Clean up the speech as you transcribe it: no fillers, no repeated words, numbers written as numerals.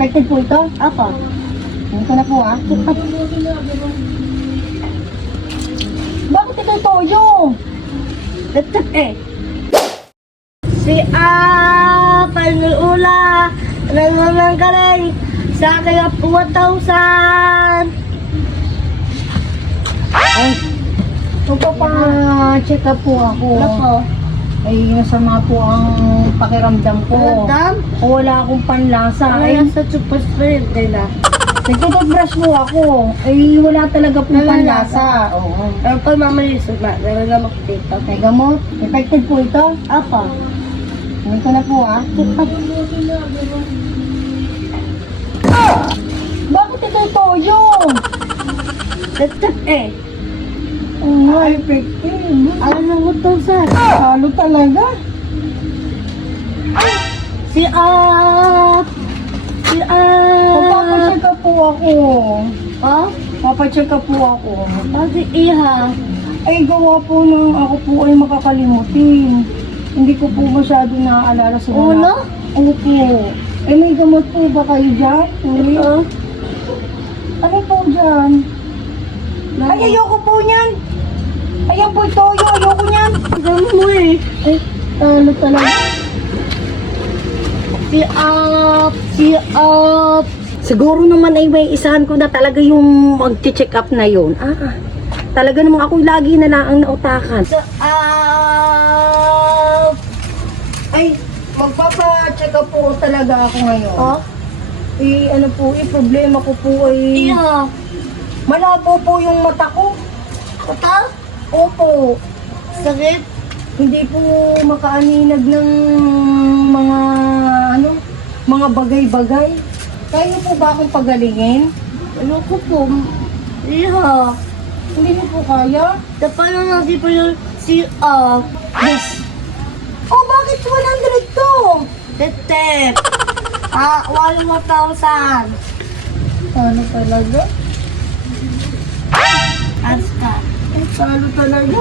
Effective po ito? Apo. Ito na po ah. Bakit ito toyo? Let's eh. Si panula, nangunang galing sa kaya 1,000. Ay, magpapa-check up po ako. Ano po? Ay, masama po ang pakiramdam ko. Madam? O wala akong panlasa. Ay, Ay, sa super spread nila. nagtututbrush po ako. Ay, wala talaga pong Wala panlasa. Oo. Pero pag mamalisod na, meron na makikita. May gamot. Effective po ito? Apo. Ito na po ah. Bakit ito toyo? Let's eh. Oo, effective. Ano na 1,000? Halo talaga. Si Papacheck up po ako. Oh? Papacheck up po ako. Pati iha. Ay, gawa po ng ako po ay makakalimutin. Hindi ko po masyado naaalala sa mga... Ulo? Opo. Eh, may gamot po ba kayo dyan? Ito. Ano po dyan? Ay, ayoko po niyan. Ayan po ito, ayoko niyan. Gano'n mo eh. Ay, ano talaga? Si up. Siguro naman ay may isahan ko na talaga yung mag-check up na yun. Talaga namang ako lagi na lang ang nautakan. Si up. Ay, magpapa-check up po talaga ako ngayon. Oh? Ano po, problema ko po ay Iha. malabo po yung mata ko. Kata? Opo, Sakit? hindi po makaaninag ng mga bagay-bagay. Kaya niyo po ba akong pagalingin? Ano ko po? Iha. Hindi niyo po kaya? Dapat na natin po yung si up. Yes. Oh, bakit 100 to? Tetep. 1,000. Ano talaga? Aska. Talo talaga.